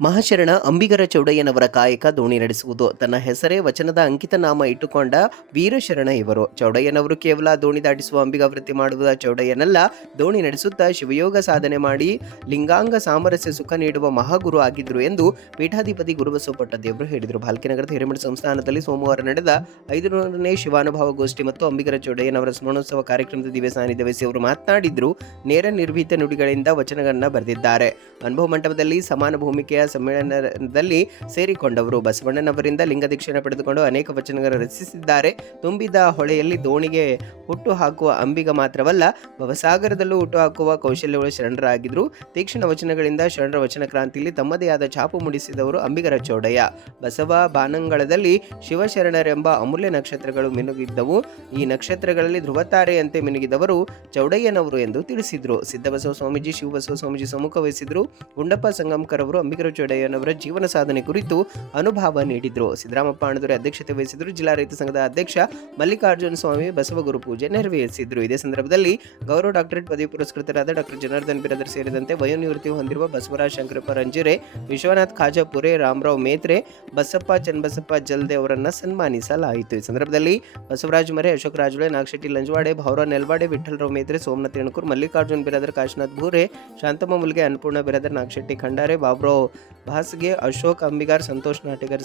ಮಹಾಶರಣ ಅಂಬಿಗರ ಚೌಡಯ್ಯನವರ ಕಾಯಕ ದೋಣಿ ನಡೆಸುವುದು. ತನ್ನ ಹೆಸರೇ ವಚನದ ಅಂಕಿತ ನಾಮ ಇಟ್ಟುಕೊಂಡ ವೀರಶರಣ ಇವರು. ಚೌಡಯ್ಯನವರು ಕೇವಲ ದೋಣಿ ದಾಟಿಸುವ ಅಂಬಿಗ ವೃತ್ತಿ ಮಾಡುವ ಚೌಡಯ್ಯನಲ್ಲ, ದೋಣಿ ನಡೆಸುತ್ತಾ ಶಿವಯೋಗ ಸಾಧನೆ ಮಾಡಿ ಲಿಂಗಾಂಗ ಸಾಮರಸ್ಯ ಸುಖ ನೀಡುವ ಮಹಾಗುರು ಆಗಿದ್ರು ಎಂದು ಪೀಠಾಧಿಪತಿ ಗುರುಬಸವ ಪಟ್ಟದೇವರು ಹೇಳಿದರು. ಭಾಲ್ಕಿನಗರದ ಹಿರೇಮಠ ಸಂಸ್ಥಾನದಲ್ಲಿ ಸೋಮವಾರ ನಡೆದ 5ನೇ ಶಿವಾನುಭವ ಗೋಷ್ಠಿ ಮತ್ತು ಅಂಬಿಗರ ಚೌಡಯ್ಯನವರ ಸ್ಮರಣೋತ್ಸವ ಕಾರ್ಯಕ್ರಮದ ದಿವ್ಯ ಸಾನ್ನಿಧ್ಯ ವಹಿಸಿ ಅವರು ಮಾತನಾಡಿದ್ರು. ನೇರ ನಿರ್ಭೀತ ನುಡಿಗಳಿಂದ ವಚನಗಳನ್ನ ಬರೆದಿದ್ದಾರೆ. ಅನುಭವ ಮಂಟಪದಲ್ಲಿ ಸಮಾನ ಭೂಮಿಕೆಯ ಸಮ್ಮೇಳನದಲ್ಲಿ ಸೇರಿಕೊಂಡವರು. ಬಸವಣ್ಣನವರಿಂದ ಲಿಂಗ ದೀಕ್ಷೆಯನ್ನು ಪಡೆದುಕೊಂಡು ಅನೇಕ ವಚನಗಳನ್ನು ರಚಿಸಿದ್ದಾರೆ. ತುಂಬಿದ ಹೊಳೆಯಲ್ಲಿ ದೋಣಿಗೆ ಹುಟ್ಟು ಹಾಕುವ ಅಂಬಿಗ ಮಾತ್ರವಲ್ಲ, ಭವಸಾಗರದಲ್ಲೂ ಹುಟ್ಟು ಹಾಕುವ ಕೌಶಲ್ಯಗಳು ಶರಣರಾಗಿದ್ರು. ತೀಕ್ಷ್ಣ ವಚನಗಳಿಂದ ಶರಣರ ವಚನ ಕ್ರಾಂತಿಯಲ್ಲಿ ತಮ್ಮದೇ ಆದ ಛಾಪು ಮೂಡಿಸಿದವರು ಅಂಬಿಗರ ಚೌಡಯ್ಯ. ಬಸವ ಬಾನಂಗಳದಲ್ಲಿ ಶಿವಶರಣರೆಂಬ ಅಮೂಲ್ಯ ನಕ್ಷತ್ರಗಳು ಮಿನುಗಿದ್ದವು. ಈ ನಕ್ಷತ್ರಗಳಲ್ಲಿ ಧ್ರುವತಾರೆಯಂತೆ ಮಿನುಗಿದವರು ಚೌಡಯ್ಯನವರು ಎಂದು ತಿಳಿಸಿದರು. ಸಿದ್ದಬಸವ ಸ್ವಾಮೀಜಿ, ಶಿವಬಸವ ಸ್ವಾಮೀಜಿ ಸಮ್ಮುಖ ವಹಿಸಿದ್ರು. ಗುಂಡಪ್ಪ ಸಂಗಮಕರ್ ಅವರು ಅಂಬಿಗರ ಚೌಡಯ್ಯನವರ ಜೀವನ ಸಾಧನೆ ಕುರಿತು ಅನುಭವ ನೀಡಿದ್ರು. ಸಿದ್ದರಾಮಪ್ಪ ಅಣದೂರಿ ಅಧ್ಯಕ್ಷತೆ ವಹಿಸಿದ್ರು. ಜಿಲ್ಲಾ ರೈತ ಸಂಘದ ಅಧ್ಯಕ್ಷ ಮಲ್ಲಿಕಾರ್ಜುನ ಸ್ವಾಮಿ ಬಸವಗುರು ಪೂಜೆ ನೆರವೇರಿಸಿದ್ರು. ಇದೇ ಸಂದರ್ಭದಲ್ಲಿ ಗೌರವ ಡಾಕ್ಟರೇಟ್ ಪದವಿ ಪುರಸ್ಕೃತರಾದ ಡಾಕ್ಟರ್ ಜನಾರ್ದನ್ ಬಿರಾದರ್ ಸೇರಿದಂತೆ ವಯೋನಿವೃತ್ತಿ ಹೊಂದಿರುವ ಬಸವರಾಜ್ ಶಂಕರಪ್ಪ ರಂಜಿರೆ, ವಿಶ್ವನಾಥ್ ಖಾಜಾಪುರೆ, ರಾಮರಾವ್ ಮೇತ್ರೆ, ಬಸಪ್ಪ ಚನ್ನಬಸಪ್ಪ ಜಲ್ದೆ ಅವರನ್ನ ಸನ್ಮಾನಿಸಲಾಯಿತು. ಈ ಸಂದರ್ಭದಲ್ಲಿ ಬಸವರಾಜ್ ಮರೆ, ಅಶೋಕ್ ರಾಜುಳೆ, ನಾಗಶೆಟ್ಟಿ ಲಂಜವಾಡೆ, ಭಾವರಾವ್ ನೆಲ್ವಾಡೆ, ವಿಠ್ಠಲರಾವ್ ಮೇತ್ರೆ, ಸೋಮನಾಥ್ ರೇಣುಕೂರ್, ಮಲ್ಲಿಕಾರ್ಜುನ್ ಬಿರಾದರ್, ಕಾಶನಾಥ್ ಭೂರೆ, ಶಾಂತಮ್ಮ ಮುಲ್ಗೆ, ಅನ್ನಪೂರ್ಣ ಬಿರಾದರ್, ನಾಗಶೆಟ್ಟಿ ಖಂಡಾರೆ, ಬಾಬುರಾವ್ ಭಾಸ್ಗೆ, ಅಶೋಕ್ ಅಂಬಿಗಾರ್, ಸಂತೋಷ್ ನಾಟಗರ್,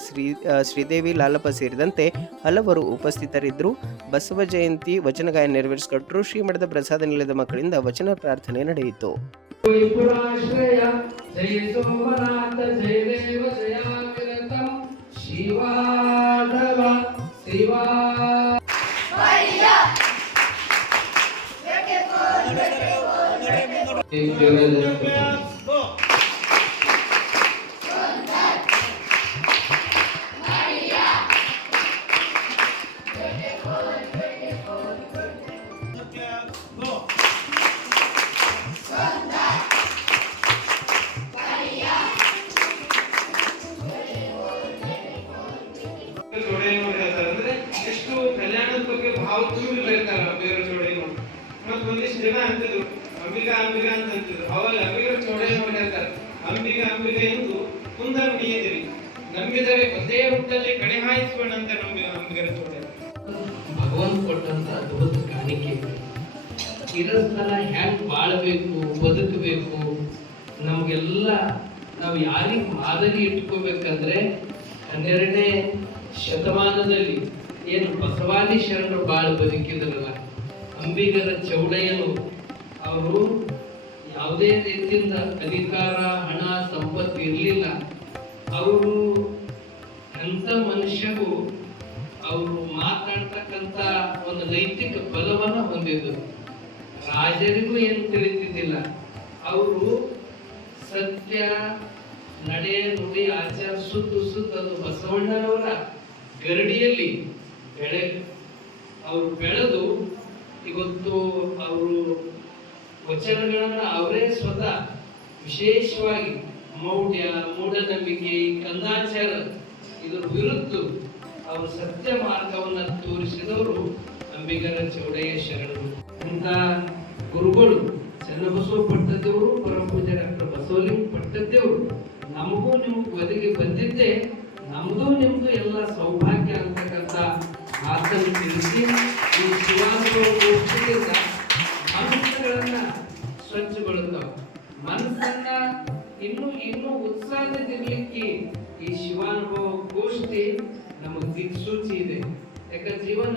ಶ್ರೀದೇವಿ ಲಾಲಪ್ಪ ಸೇರಿದಂತೆ ಹಲವರು ಉಪಸ್ಥಿತರಿದ್ದರು. ಬಸವ ಜಯಂತಿ ವಚನ ಗಾಯನ ನೆರವೇರಿಸಿಕೊಟ್ಟರು. ಶ್ರೀಮಠದ ಪ್ರಸಾದ ನಿಲಯದ ಮಕ್ಕಳಿಂದ ವಚನ ಪ್ರಾರ್ಥನೆ ನಡೆಯಿತು. ಎಷ್ಟು ಕಲ್ಯಾಣದ ಬಗ್ಗೆ ಭಾವಗಳು ಬರೀತಾರೆ ಅಂಬಿಗರ ಚೌಡಯ್ಯ. ಮತ್ತು ಒಂದಿಷ್ಟು ಜನ ಅಂತಿದ್ರು ಅಂಬಿಗ ಅಂಬಿಗ ಅಂತ ಅಂತಿದ್ರು. ಅವಾಗ ಅಂಬಿಗರ ಚೌಡಯ್ಯ ಹೇಳ್ತಾರೆ, ಅಂಬಿಗ ಅಂಬಿಗ ಎಂದು ಕುಂದ ನುಡಿಯಿದಿರಿ, ನಂಬಿದರೆ ಒಂದೇ ಹುಟ್ಟಲ್ಲಿ ಕಣೆ ಹಾಯಿಸೋಣ ಅಂತ ಅಂಬಿಗರ ಚೌಡಯ್ಯ. ಭಗವಂತ ಕೊಟ್ಟಂತ ಅದ್ಭುತ ಕಾಣಿಕೆ. ಇರಸ್ತನ ಹ್ಯಾಂಗ್ ಬಾಳ್ಬೇಕು, ಬದುಕಬೇಕು, ನಮ್ಗೆಲ್ಲ ನಾವು ಯಾರಿಗೆ ಮಾದರಿ ಇಟ್ಕೋಬೇಕಂದ್ರೆ 12ನೇ ಶತಮಾನದಲ್ಲಿ ಏನು ಬಸವಾದಿ ಶರಣರು ಬಾಳು ಬದುಕಿದ್ರಲ್ಲ, ಅಂಬಿಗರ ಚೌಡಯ್ಯನು ಅವರು ಯಾವುದೇ ರೀತಿಯಿಂದ ಅಧಿಕಾರ, ಹಣ, ಸಂಪತ್ತು ಇರಲಿಲ್ಲ. ಅವರು ಎಂಥ ಮನುಷ್ಯಗೂ ಅವರು ಮಾತಾಡ್ತಕ್ಕಂಥ ಒಂದು ನೈತಿಕ ಬಲವನ್ನು ಹೊಂದಿದ್ದರು. ರಾಜರಿಗೂ ಏನು ತಿಳಿತಿದ್ದಿಲ್ಲ. ಅವರು ಸತ್ಯ, ನಡೆ, ನುಡಿ, ಆಚಾರ ಸುತ್ತು ಅದು ಬಸವಣ್ಣನವರ ಗರಡಿಯಲ್ಲಿ ಅವರು ಬೆಳೆದು ಇವತ್ತು ಅವರು ವಚನಗಳನ್ನ ಅವರೇ ಸ್ವತಃ ವಿಶೇಷವಾಗಿ ಮೌಢ್ಯ, ಮೂಢನಂಬಿಕೆ, ಕಂದಾಚಾರ ಇದರ ವಿರುದ್ಧ ಅವರು ಸತ್ಯ ಮಾರ್ಗವನ್ನು ತೋರಿಸಿದವರು ಅಂಬಿಗರ ಚೌಡಯ್ಯ ಶರಣರು. ಇಂಥ ಗುರುಗಳು ಚನ್ನಬಸವ ಪಟ್ಟದೇವರು, ಪರಮ ಪೂಜ್ಯ ಡಾಕ್ಟರ್ ಬಸವಲಿಂಗ ಪಟ್ಟದೇವರು ನಮಗೂ ನಿಮಗೂ ಒದಗಿ ಬಂದಿದ್ದೆ. ನಮ್ದು ನಿಮ್ದು ಎಲ್ಲ ಸೌಭಾಗ್ಯ ಅಂತಕ್ಕಂಥ ಮಾತನ್ನು ತಿಳಿಸಿ ಈ ಶಿವಾನುಭವ ಗೋಷ್ಠಿಯಿಂದ ಮನಸ್ಸುಗಳನ್ನ ಸ್ವಚ್ಛಗೊಳ್ಳುತ್ತವೆ. ಮನಸ್ಸನ್ನ ಇನ್ನೂ ಉತ್ಸಾಹದಿರ್ಲಿಕ್ಕೆ ಈ ಶಿವಾನುಭವ ಗೋಷ್ಠಿ ನಮಗೆ ದಿಕ್ಸೂಚಿ ಇದೆ. ಯಾಕಂದ್ರೆ ಜೀವನ